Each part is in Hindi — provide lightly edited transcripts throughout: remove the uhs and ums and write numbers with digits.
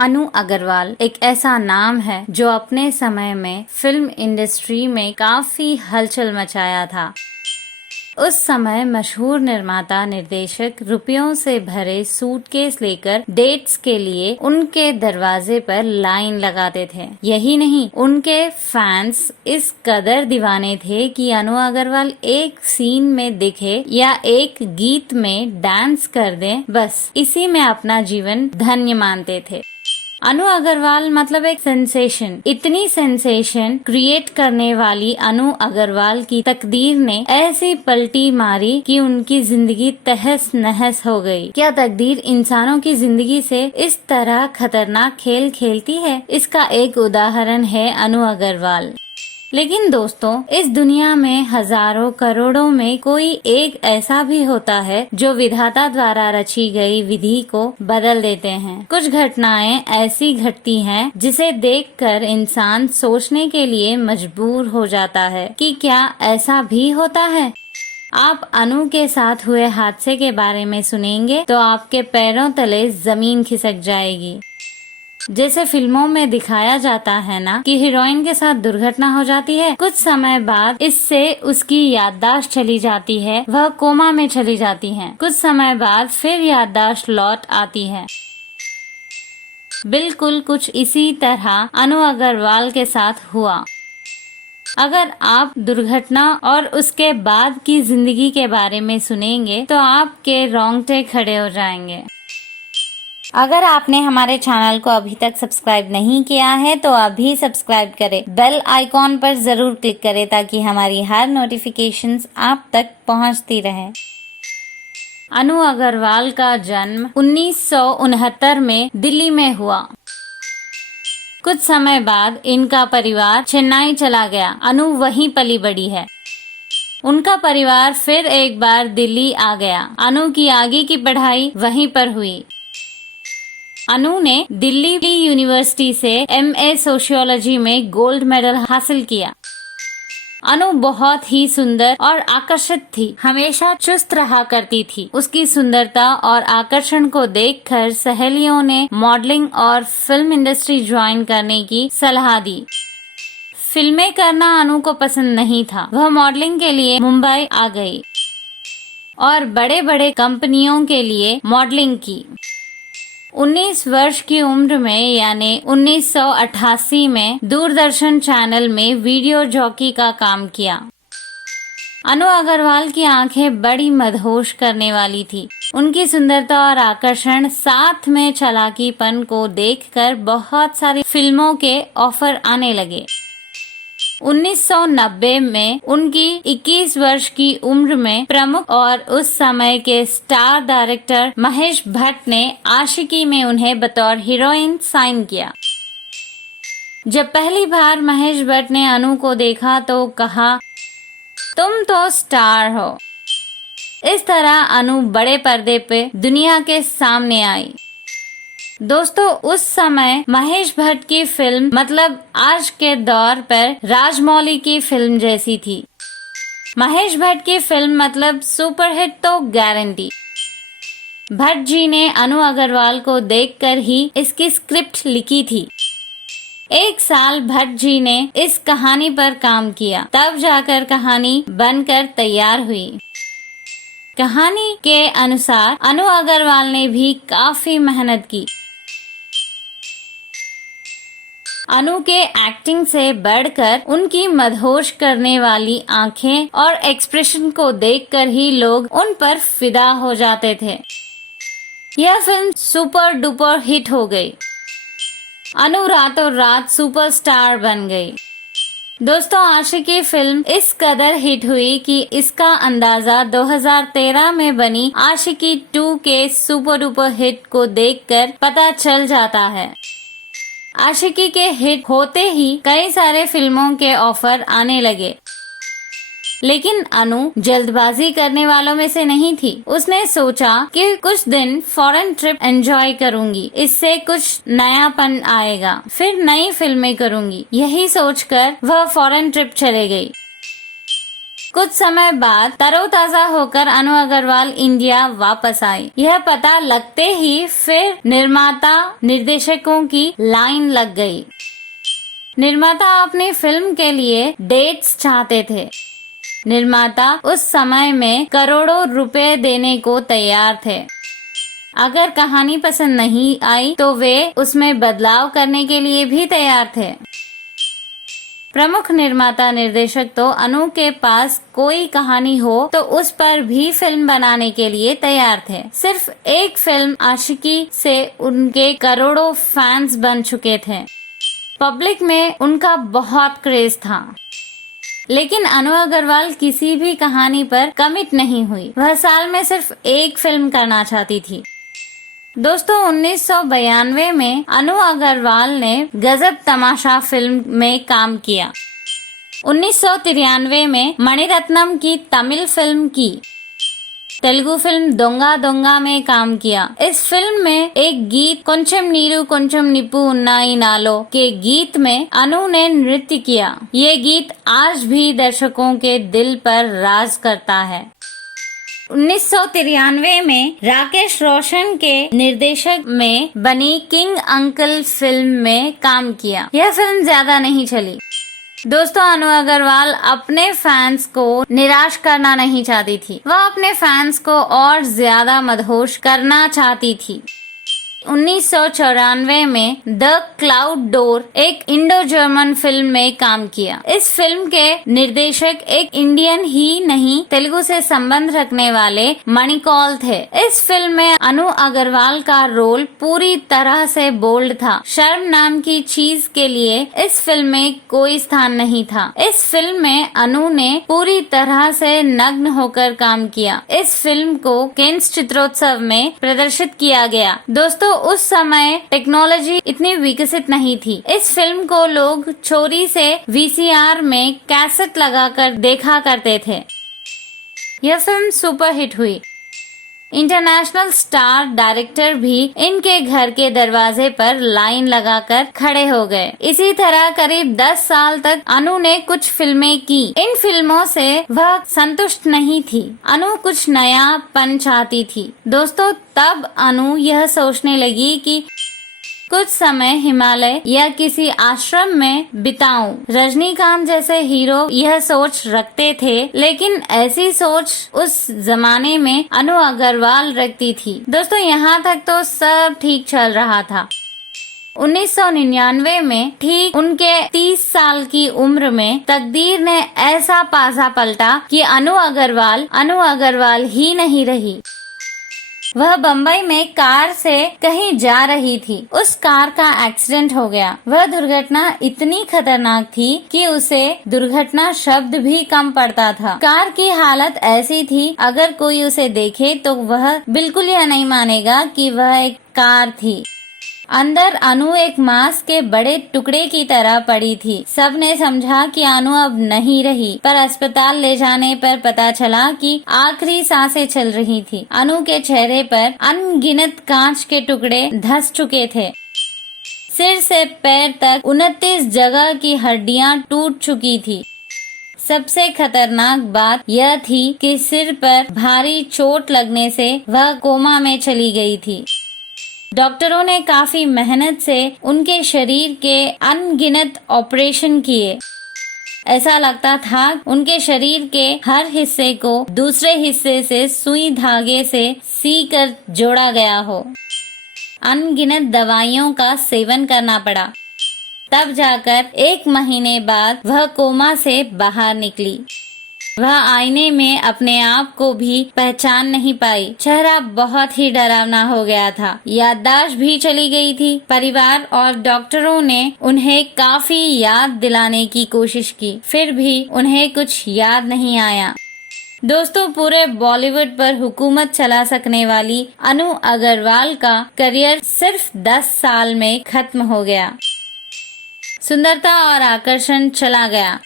अनु अग्रवाल एक ऐसा नाम है जो अपने समय में फिल्म इंडस्ट्री में काफी हलचल मचाया था। उस समय मशहूर निर्माता निर्देशक रुपयों से भरे सूटकेस लेकर डेट्स के लिए उनके दरवाजे पर लाइन लगाते थे। यही नहीं, उनके फैंस इस कदर दीवाने थे कि अनु अग्रवाल एक सीन में दिखे या एक गीत में डांस कर दें, बस इसी में अपना जीवन धन्य मानते थे। अनु अग्रवाल मतलब एक सेंसेशन। इतनी सेंसेशन क्रिएट करने वाली अनु अग्रवाल की तकदीर ने ऐसी पलटी मारी कि उनकी जिंदगी तहस नहस हो गई। क्या तकदीर इंसानों की जिंदगी से इस तरह खतरनाक खेल खेलती है? इसका एक उदाहरण है अनु अग्रवाल। लेकिन दोस्तों, इस दुनिया में हजारों करोड़ों में कोई एक ऐसा भी होता है जो विधाता द्वारा रची गई विधि को बदल देते हैं। कुछ घटनाएं ऐसी घटती हैं जिसे देखकर इंसान सोचने के लिए मजबूर हो जाता है कि क्या ऐसा भी होता है। आप अनु के साथ हुए हादसे के बारे में सुनेंगे तो आपके पैरों तले जमीन खिसक जाएगी। जैसे फिल्मों में दिखाया जाता है ना कि हीरोइन के साथ दुर्घटना हो जाती है, कुछ समय बाद इससे उसकी याददाश्त चली जाती है, वह कोमा में चली जाती है। कुछ समय बाद फिर याददाश्त लौट आती है। बिल्कुल कुछ इसी तरह अनु अग्रवाल के साथ हुआ। अगर आप दुर्घटना और उसके बाद की जिंदगी के बारे में सुनेंगे तो आपके रोंगटे खड़े हो जाएंगे। अगर आपने हमारे चैनल को अभी तक सब्सक्राइब नहीं किया है तो अभी सब्सक्राइब करें। बेल आइकॉन पर जरूर क्लिक करें ताकि हमारी हर नोटिफिकेशंस आप तक पहुंचती रहे। अनु अग्रवाल का जन्म 1969 में दिल्ली में हुआ। कुछ समय बाद इनका परिवार चेन्नई चला गया। अनु वहीं पली बड़ी है। उनका परिवार फिर एक बार दिल्ली आ गया। अनु की आगे की पढ़ाई वहीं पर हुई। अनु ने दिल्ली यूनिवर्सिटी से MA सोशियोलॉजी में गोल्ड मेडल हासिल किया। अनु बहुत ही सुंदर और आकर्षित थी, हमेशा चुस्त रहा करती थी। उसकी सुंदरता और आकर्षण को देखकर सहेलियों ने मॉडलिंग और फिल्म इंडस्ट्री ज्वाइन करने की सलाह दी। फिल्में करना अनु को पसंद नहीं था। वह मॉडलिंग के लिए मुंबई आ गई और बड़े बड़े कंपनियों के लिए मॉडलिंग की। 19 वर्ष की उम्र में यानी 1988 में दूरदर्शन चैनल में वीडियो जॉकी का काम किया। अनु अग्रवाल की आंखें बड़ी मदहोश करने वाली थी। उनकी सुंदरता और आकर्षण साथ में चालाकीपन को देखकर बहुत सारी फिल्मों के ऑफर आने लगे। 1990 में उनकी 21 वर्ष की उम्र में प्रमुख और उस समय के स्टार डायरेक्टर महेश भट्ट ने आशिकी में उन्हें बतौर हीरोइन साइन किया। जब पहली बार महेश भट्ट ने अनु को देखा तो कहा, तुम तो स्टार हो। इस तरह अनु बड़े पर्दे पे दुनिया के सामने आई। दोस्तों, उस समय महेश भट्ट की फिल्म मतलब आज के दौर पर राजमौली की फिल्म जैसी थी। महेश भट्ट की फिल्म मतलब सुपरहिट तो गारंटी। भट्ट जी ने अनु अग्रवाल को देखकर ही इसकी स्क्रिप्ट लिखी थी। 1 साल भट्ट जी ने इस कहानी पर काम किया, तब जाकर कहानी बनकर तैयार हुई। कहानी के अनुसार अनु अग्रवाल ने भी काफी मेहनत की। अनु के एक्टिंग से बढ़कर उनकी मदहोश करने वाली आंखें और एक्सप्रेशन को देखकर ही लोग उन पर फिदा हो जाते थे। यह फिल्म सुपर डुपर हिट हो गई। अनु रातों रात सुपरस्टार बन गई। दोस्तों, आशिकी फिल्म इस कदर हिट हुई कि इसका अंदाजा 2013 में बनी आशिकी 2 के सुपर डुपर हिट को देखकर पता चल जाता है। आशिकी के हिट होते ही कई सारे फिल्मों के ऑफर आने लगे, लेकिन अनु जल्दबाजी करने वालों में से नहीं थी। उसने सोचा कि कुछ दिन फॉरेन ट्रिप एंजॉय करूंगी, इससे कुछ नयापन आएगा, फिर नई फिल्में करूंगी। यही सोचकर वह फॉरेन ट्रिप चले गई। कुछ समय बाद तरोताजा होकर अनु अग्रवाल इंडिया वापस आई। यह पता लगते ही फिर निर्माता निर्देशकों की लाइन लग गई। निर्माता अपनी फिल्म के लिए डेट्स चाहते थे। निर्माता उस समय में करोड़ों रुपए देने को तैयार थे। अगर कहानी पसंद नहीं आई तो वे उसमें बदलाव करने के लिए भी तैयार थे। प्रमुख निर्माता निर्देशक तो अनु के पास कोई कहानी हो तो उस पर भी फिल्म बनाने के लिए तैयार थे। सिर्फ एक फिल्म आशिकी से उनके करोड़ों फैंस बन चुके थे। पब्लिक में उनका बहुत क्रेज था। लेकिन अनु अग्रवाल किसी भी कहानी पर कमिट नहीं हुई। वह साल में सिर्फ एक फिल्म करना चाहती थी। दोस्तों 1992 में अनु अग्रवाल ने गजब तमाशा फिल्म में काम किया। 1993 में मणिरत्नम की तमिल फिल्म की तेलुगु फिल्म दोंगा दोंगा में काम किया। इस फिल्म में एक गीत कोंचम नीरू कोंचम निप्पू उन्नाई नालो के गीत में अनु ने नृत्य किया। ये गीत आज भी दर्शकों के दिल पर राज करता है। 1993 में राकेश रोशन के निर्देशक में बनी किंग अंकल फिल्म में काम किया। यह फिल्म ज्यादा नहीं चली। दोस्तों अनु अग्रवाल अपने फैंस को निराश करना नहीं चाहती थी। वह अपने फैंस को और ज्यादा मदहोश करना चाहती थी। 1994 में द क्लाउड डोर एक इंडो जर्मन फिल्म में काम किया। इस फिल्म के निर्देशक एक इंडियन ही नहीं तेलुगु से संबंध रखने वाले मणिकौल थे। इस फिल्म में अनु अग्रवाल का रोल पूरी तरह से बोल्ड था। शर्म नाम की चीज के लिए इस फिल्म में कोई स्थान नहीं था। इस फिल्म में अनु ने पूरी तरह से नग्न होकर काम किया। इस फिल्म को कैन्स चित्रोत्सव में प्रदर्शित किया गया। दोस्तों उस समय टेक्नोलॉजी इतनी विकसित नहीं थी। इस फिल्म को लोग चोरी से वीसीआर में कैसेट लगाकर देखा करते थे। यह फिल्म सुपरहिट हुई। इंटरनेशनल स्टार डायरेक्टर भी इनके घर के दरवाजे पर लाइन लगाकर खड़े हो गए। इसी तरह करीब 10 साल तक अनु ने कुछ फिल्में की। इन फिल्मों से वह संतुष्ट नहीं थी। अनु कुछ नयापन चाहती थी। दोस्तों तब अनु यह सोचने लगी कि कुछ समय हिमालय या किसी आश्रम में बिताऊं। रजनीकांत जैसे हीरो यह सोच रखते थे, लेकिन ऐसी सोच उस जमाने में अनु अग्रवाल रखती थी। दोस्तों यहाँ तक तो सब ठीक चल रहा था। 1999 में ठीक उनके 30 साल की उम्र में तकदीर ने ऐसा पासा पलटा कि अनु अग्रवाल ही नहीं रही। वह बम्बई में कार से कहीं जा रही थी। उस कार का एक्सीडेंट हो गया। वह दुर्घटना इतनी खतरनाक थी कि उसे दुर्घटना शब्द भी कम पड़ता था। कार की हालत ऐसी थी, अगर कोई उसे देखे तो वह बिल्कुल यह नहीं मानेगा कि वह एक कार थी। अंदर अनु एक मांस के बड़े टुकड़े की तरह पड़ी थी। सबने समझा कि अनु अब नहीं रही, पर अस्पताल ले जाने पर पता चला कि आखिरी सांसें चल रही थी। अनु के चेहरे पर अनगिनत कांच के टुकड़े धंस चुके थे। सिर से पैर तक 29 जगह की हड्डियां टूट चुकी थी। सबसे खतरनाक बात यह थी कि सिर पर भारी चोट लगने से वह कोमा में चली गई थी। डॉक्टरों ने काफी मेहनत से उनके शरीर के अनगिनत ऑपरेशन किए। ऐसा लगता था उनके शरीर के हर हिस्से को दूसरे हिस्से से सुई धागे से सी कर जोड़ा गया हो। अनगिनत दवाइयों का सेवन करना पड़ा। तब जाकर 1 महीने बाद वह कोमा से बाहर निकली। वह आईने में अपने आप को भी पहचान नहीं पाई। चेहरा बहुत ही डरावना हो गया था। याददाश्त भी चली गई थी। परिवार और डॉक्टरों ने उन्हें काफी याद दिलाने की कोशिश की, फिर भी उन्हें कुछ याद नहीं आया। दोस्तों पूरे बॉलीवुड पर हुकूमत चला सकने वाली अनु अग्रवाल का करियर सिर्फ 10 साल में खत्म हो गया। सुंदरता और आकर्षण चला गया।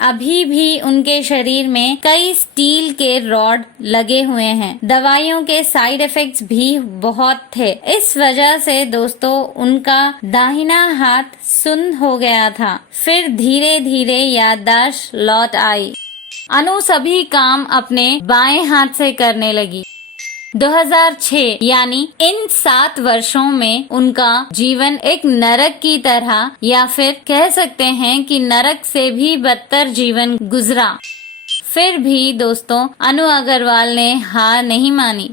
अभी भी उनके शरीर में कई स्टील के रॉड लगे हुए हैं। दवाइयों के साइड इफेक्ट्स भी बहुत थे। इस वजह से दोस्तों उनका दाहिना हाथ सुन्न हो गया था। फिर धीरे धीरे याददाश्त लौट आई। अनु सभी काम अपने बाएं हाथ से करने लगी। 2006 यानी इन 7 वर्षों में उनका जीवन एक नरक की तरह या फिर कह सकते हैं कि नरक से भी बदतर जीवन गुजरा। फिर भी दोस्तों अनु अग्रवाल ने हार नहीं मानी।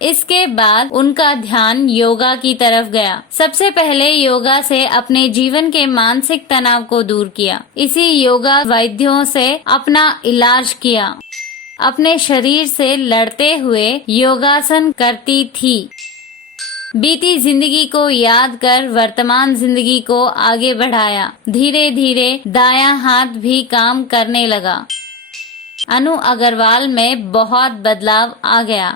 इसके बाद उनका ध्यान योगा की तरफ गया। सबसे पहले योगा से अपने जीवन के मानसिक तनाव को दूर किया। इसी योगा वैद्यों से अपना इलाज किया। अपने शरीर से लड़ते हुए योगासन करती थी। बीती जिंदगी को याद कर वर्तमान जिंदगी को आगे बढ़ाया। धीरे धीरे दायां हाथ भी काम करने लगा। अनु अग्रवाल में बहुत बदलाव आ गया।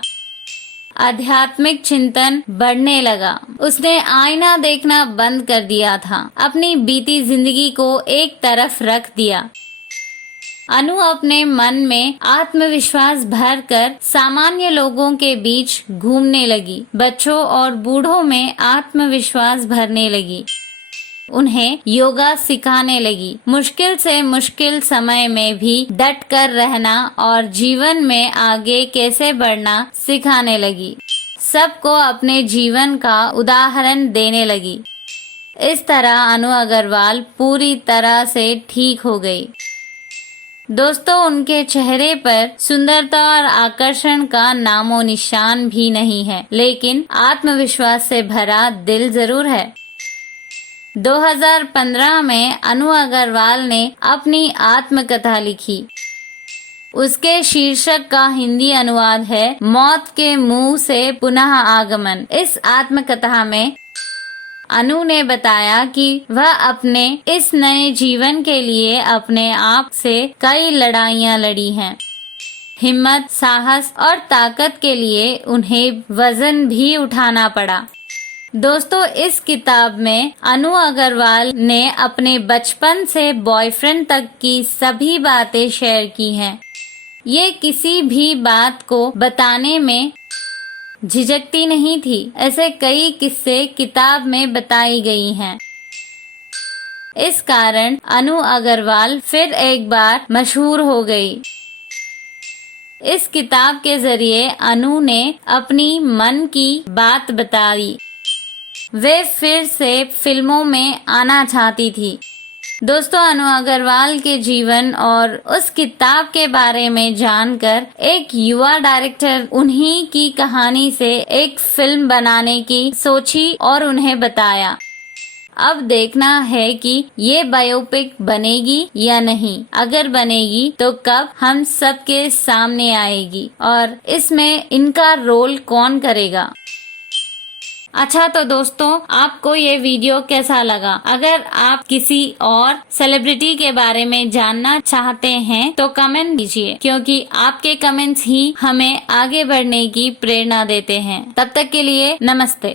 आध्यात्मिक चिंतन बढ़ने लगा। उसने आईना देखना बंद कर दिया था। अपनी बीती जिंदगी को एक तरफ रख दिया। अनु अपने मन में आत्मविश्वास भरकर सामान्य लोगों के बीच घूमने लगी। बच्चों और बूढ़ों में आत्मविश्वास भरने लगी। उन्हें योगा सिखाने लगी। मुश्किल से मुश्किल समय में भी डट कर रहना और जीवन में आगे कैसे बढ़ना सिखाने लगी। सबको अपने जीवन का उदाहरण देने लगी। इस तरह अनु अग्रवाल पूरी तरह से ठीक हो गई। दोस्तों उनके चेहरे पर सुंदरता और आकर्षण का नामो निशान भी नहीं है, लेकिन आत्मविश्वास से भरा दिल जरूर है। 2015 में अनु अग्रवाल ने अपनी आत्मकथा लिखी। उसके शीर्षक का हिंदी अनुवाद है मौत के मुंह से पुनः आगमन। इस आत्मकथा में अनु ने बताया कि वह अपने इस नए जीवन के लिए अपने आप से कई लड़ाइयाँ लड़ी हैं। हिम्मत, साहस और ताकत के लिए उन्हें वजन भी उठाना पड़ा। दोस्तों इस किताब में अनु अग्रवाल ने अपने बचपन से बॉयफ्रेंड तक की सभी बातें शेयर की हैं। ये किसी भी बात को बताने में झिझकती नहीं थी। ऐसे कई किस्से किताब में बताई गई हैं। इस कारण अनु अग्रवाल फिर एक बार मशहूर हो गई। इस किताब के जरिए अनु ने अपनी मन की बात बताई। वे फिर से फिल्मों में आना चाहती थी। दोस्तों अनु अग्रवाल के जीवन और उस किताब के बारे में जानकर एक युवा डायरेक्टर उन्हीं की कहानी से एक फिल्म बनाने की सोची और उन्हें बताया। अब देखना है कि ये बायोपिक बनेगी या नहीं। अगर बनेगी तो कब हम सबके सामने आएगी और इसमें इनका रोल कौन करेगा। अच्छा तो दोस्तों आपको ये वीडियो कैसा लगा? अगर आप किसी और सेलिब्रिटी के बारे में जानना चाहते हैं तो कमेंट कीजिए, क्योंकि आपके कमेंट्स ही हमें आगे बढ़ने की प्रेरणा देते हैं। तब तक के लिए नमस्ते।